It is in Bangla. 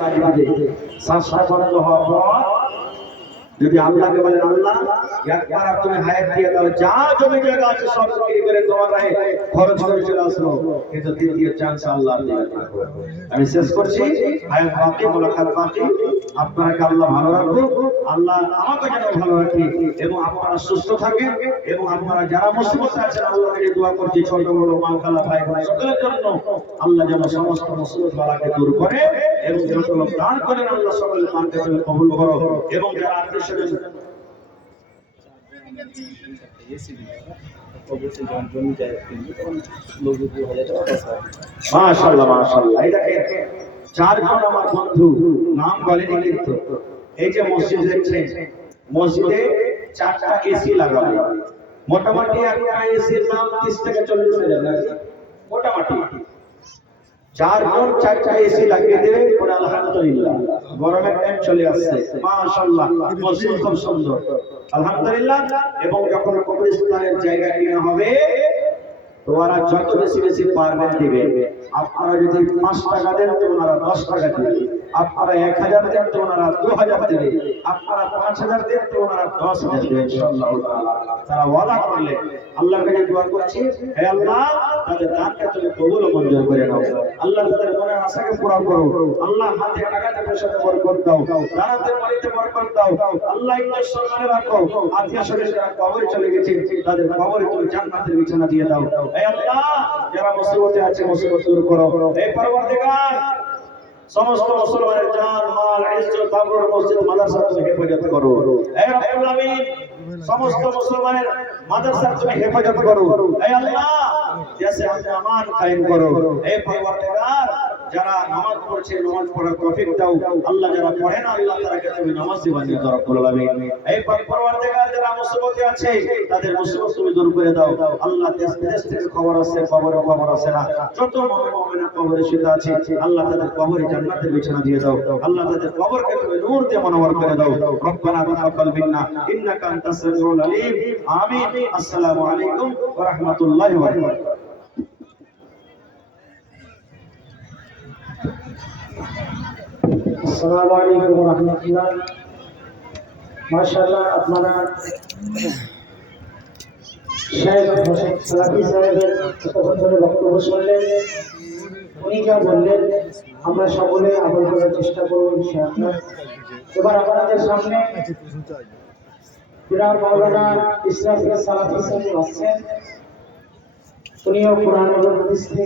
কাজ দিবে। শ্বাসটা বন্ধ হওয়ার পর যদি আল্লাহকে বলেন আল্লাহ একবার তুমি হায়াত দিয়ে দাও, যা জমি জায়গা আছে সব বিক্রি করে তোমার রাহে খরচ করে চলে আসলো, কিন্তু দ্বিতীয় চান্স আল্লাহ দিবেন না। আমি শেষ করছি, হায়াত বাকি মোলাকাত বাকি। আপনাকে আল্লাহ ভালো রাখুক, আল্লাহ আমাকে যেন ভালো রাখে এবং আপনারা সুস্থ থাকেন এবং আপনারা যারা মুসিবতে আছেন আল্লাহর কাছে দোয়া করছি ছোট বড় মা খালা ভাই বোন সকলের জন্য আল্লাহ যেন সমস্ত মুসিবত বালাকে দূর করে এবং যত লোক দান করেন আল্লাহ সকলের দানকে তুমি কবুল করো এবং যারা আত্মীয় স্বজন মাশাআল্লাহ মাশাআল্লাহ। এই দেখেন চারজন আমার বন্ধু নাম বলেনি কিন্তু এই যে মসজিদ দেখছেন, মসজিদে 4টা এসি লাগানো, মোটামুটি একটা এসির দাম 30 থেকে 40 হাজার লাগে, মোটামুটি 4জন 4টা এসি লাগিয়ে দেবে। কোন আলহামদুলিল্লাহ গরমের টাইম চলে আসছে, মাশাআল্লাহ মসজিদ খুব সুন্দর আলহামদুলিল্লাহ। এবং যখন কবরস্থানের জায়গা কিনা হবে তো ওরা যত বেশি বেশি পারবেন দিবে। আপনারা যদি 5 টাকা দেন তো ওনারা 10 টাকা দিবে, আপনারা 1000 দেন তো ওনারা 2000 দেবে, আপনারা 5000 দেন তো ওনারা 10,000 দেবে ইনশাআল্লাহ তাআলা। তারা ওয়াদা করলে আল্লাহর কাছে দোয়া করছি, হে আল্লাহ তাদের দানকে তুমি কবুল ও মঞ্জুর করে নাও। আল্লাহ তাদের মনের আশাকে পুরো করো। আল্লাহ হাতে টাকাতে পয়সাতে বরকত দাও, দানাতে পানিতে বরকত দাও। আল্লাহ ইজ্জত সম্মানে রাখো। আত্মীয় স্বজন যারা কবরে চলে গেছে তাদের কবরে তুমি জান্নাতের বিছানা দিয়ে দাও। হে আল্লাহ যারা মুসিবতে আছে মুসিবত দূর করো। হে পরওয়ারদিগার সমস্ত মুসলমানের জান মাল ইজ্জত আবরুর মসজিদ মাদ্রাসা তুমি হেফাজত করো। হে রব্বুল আমিন সমস্ত মুসলমানের মাদ্রাসা তুমি হেফাজত করো। হে আল্লাহ দেশে আমান কায়েম করো। হে পরওয়ারদিগার যারা নামাজ পড়ছে নামাজ পড়ার তৌফিক দাও। আল্লাহ যারা পড়ে না আল্লাহ তাআলাকে তুমি নামাজি বানিয়ে দাও রব্বুল আমিন। হে পরওয়ারদিগার যারা মুসিবতে আছে তাদের মুসিবত তুমি দূর করে দাও। আল্লাহ দেশ বিদেশ থেকে খবর আসছে, খবর আসে না, যত মুমিন মুমিনা কবরে শুয়ে আছে আল্লাহ তাদের কবরে জান্নাতের বিছানা দিয়ে দাও। আল্লাহ তাদের কবরকে তুমি নূর দিয়ে মনোহর করে দাও। রব্বানা তাকাব্বাল মিন্না ইন্নাকা আনতাস সামিউল আলিম। আমিন। আসসালামু আলাইকুম ওয়া রাহমাতুল্লাহি ওয়া বারাকাতুহু। আসসালামু আলাইকুম ওয়া রাহমাতুল্লাহ। মাশাআল্লাহ আপনারা শেখ হোসেন সালাফি সাহেবের এতক্ষণ ধরে বক্তব্য শুনলেন। উনি যা বললেন আমরা সকলে আমল করার চেষ্টা করব ইনশাআল্লাহ। এবার আপনাদের সামনে পিরার মাওলানা ইসরাফিল সালাফি সাহেব আসছেন। উনিও কোরআন ও হাদিস থেকে